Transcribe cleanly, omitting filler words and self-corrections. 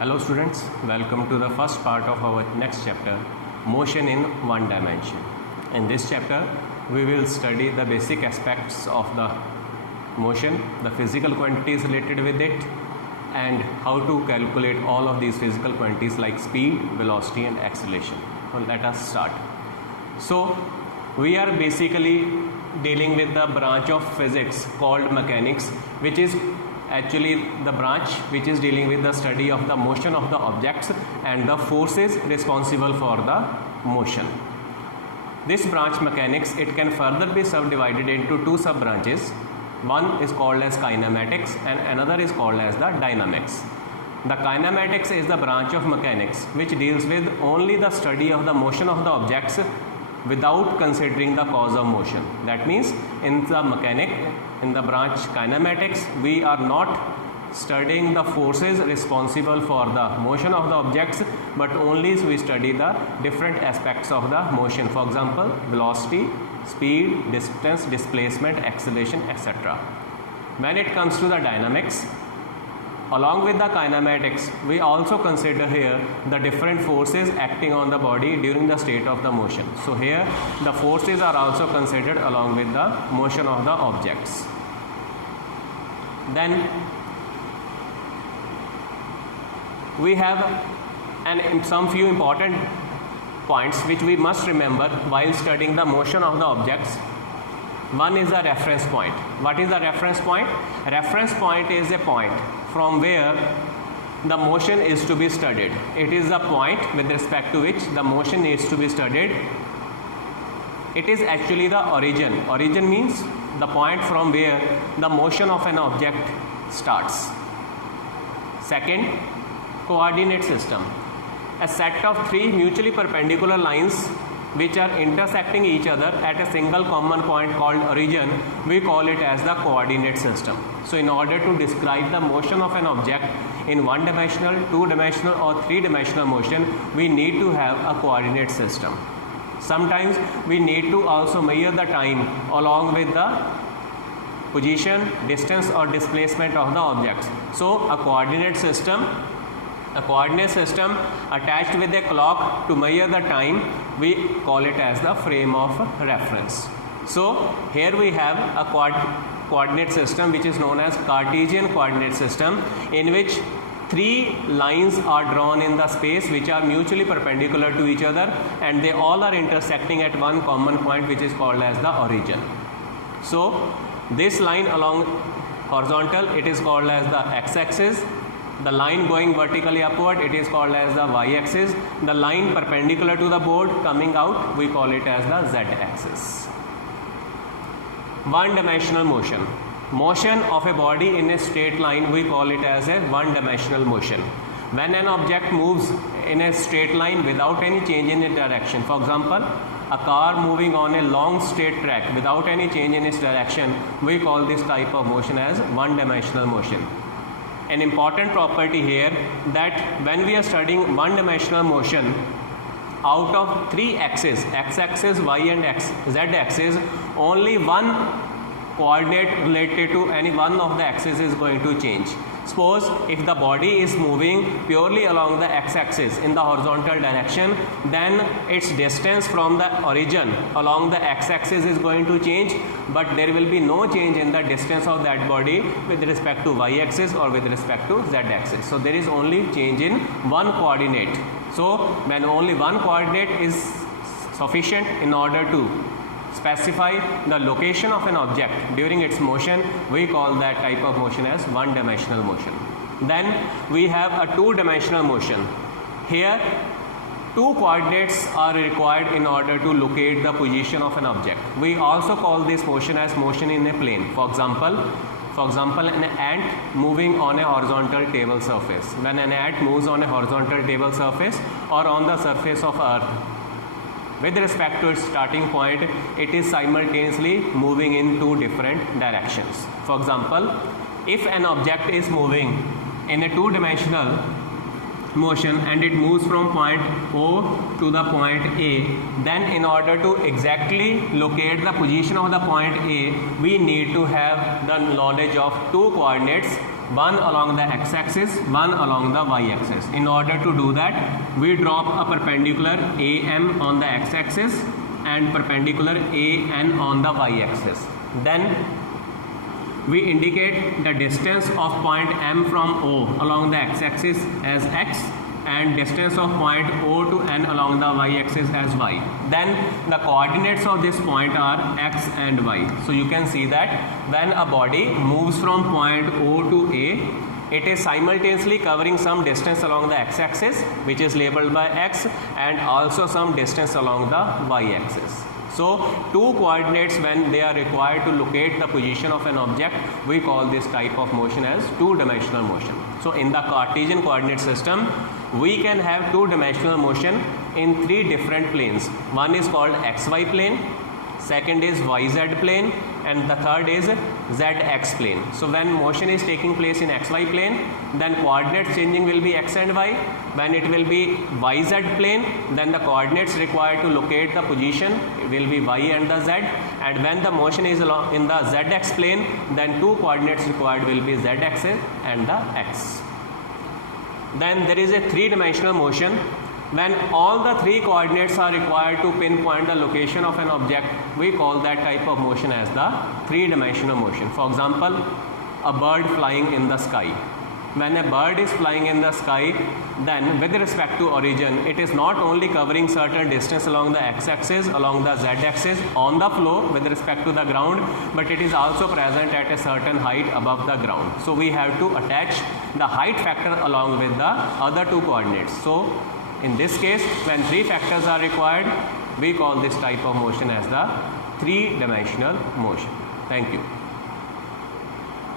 Hello students, welcome to the first part of our next chapter, motion in one dimension. In this chapter, we will study the basic aspects of the motion, the physical quantities related with it, and how to calculate all of these physical quantities like speed, velocity and acceleration. So let us start. So we are basically dealing with the branch of physics called mechanics, which is actually the branch which is dealing with the study of the motion of the objects and the forces responsible for the motion. This branch mechanics, it can further be subdivided into two sub branches. One is called as kinematics and another is called as the dynamics. The kinematics is the branch of mechanics which deals with only the study of the motion of the objects without considering the cause of motion. That means in the branch kinematics, we are not studying the forces responsible for the motion of the objects, but only we study the different aspects of the motion. For example, velocity, speed, distance, displacement, acceleration, etc. When it comes to the dynamics, along with the kinematics, we also consider here the different forces acting on the body during the state of the motion. So here the forces are also considered along with the motion of the objects. Then we have some few important points which we must remember while studying the motion of the objects. One is the reference point. What is the reference point? Reference point is a point from where the motion is to be studied. It is the point with respect to which the motion is to be studied. It is actually the origin. Origin means the point from where the motion of an object starts. Second, coordinate system. A set of three mutually perpendicular lines which are intersecting each other at a single common point called origin, we call it as the coordinate system. So in order to describe the motion of an object in one-dimensional, two-dimensional or three-dimensional motion, we need to have a coordinate system. Sometimes we need to also measure the time along with the position, distance or displacement of the objects. So a coordinate system attached with a clock to measure the time, we call it as the frame of reference. So here we have a coordinate system which is known as Cartesian coordinate system, in which three lines are drawn in the space which are mutually perpendicular to each other, and they all are intersecting at one common point which is called as the origin. So this line along horizontal, it is called as the x-axis. The line going vertically upward, it is called as the y-axis. The line perpendicular to the board coming out, we call it as the z-axis. One-dimensional motion. Motion of a body in a straight line, we call it as a one-dimensional motion. When an object moves in a straight line without any change in its direction, for example, a car moving on a long straight track without any change in its direction, we call this type of motion as one-dimensional motion. An important property here, that when we are studying one-dimensional motion, out of three axes, x-axis, y and z-axis, only one coordinate related to any one of the axes is going to change. Suppose if the body is moving purely along the x-axis in the horizontal direction, then its distance from the origin along the x-axis is going to change, but there will be no change in the distance of that body with respect to y-axis or with respect to z-axis. So there is only change in one coordinate. So when only one coordinate is sufficient in order to specify the location of an object during its motion, we call that type of motion as one-dimensional motion. Then we have a two-dimensional motion. Here two coordinates are required in order to locate the position of an object. We also call this motion as motion in a plane. For example, an ant moving on a horizontal table surface. When an ant moves on a horizontal table surface or on the surface of earth, with respect to its starting point, it is simultaneously moving in two different directions. For example, if an object is moving in a two-dimensional motion and it moves from point O to the point A, then in order to exactly locate the position of the point A, we need to have the knowledge of two coordinates one along the x-axis, one along the y-axis. In order to do that, we drop a perpendicular AM on the x-axis and perpendicular AN on the y-axis. Then we indicate the distance of point M from O along the x-axis as x and distance of point O to N along the y-axis as y. Then the coordinates of this point are x and y. So you can see that when a body moves from point O to A, it is simultaneously covering some distance along the x-axis, which is labeled by x, and also some distance along the y-axis. So two coordinates, when they are required to locate the position of an object, we call this type of motion as two-dimensional motion. So in the Cartesian coordinate system, we can have two-dimensional motion in three different planes. One is called xy plane, second is yz plane, and the third is zx plane. So when motion is taking place in xy plane, then coordinates changing will be x and y. When it will be yz plane, then the coordinates required to locate the position will be y and the z. And when the motion is along in the zx plane, then two coordinates required will be zx and the x. Then there is a three-dimensional motion. When all the three coordinates are required to pinpoint the location of an object, we call that type of motion as the three-dimensional motion. For example, a bird flying in the sky. When a bird is flying in the sky, then with respect to origin, it is not only covering certain distance along the x-axis, along the z-axis, on the floor with respect to the ground, but it is also present at a certain height above the ground. So we have to attach the height factor along with the other two coordinates. So in this case, when three factors are required, we call this type of motion as the three-dimensional motion. Thank you.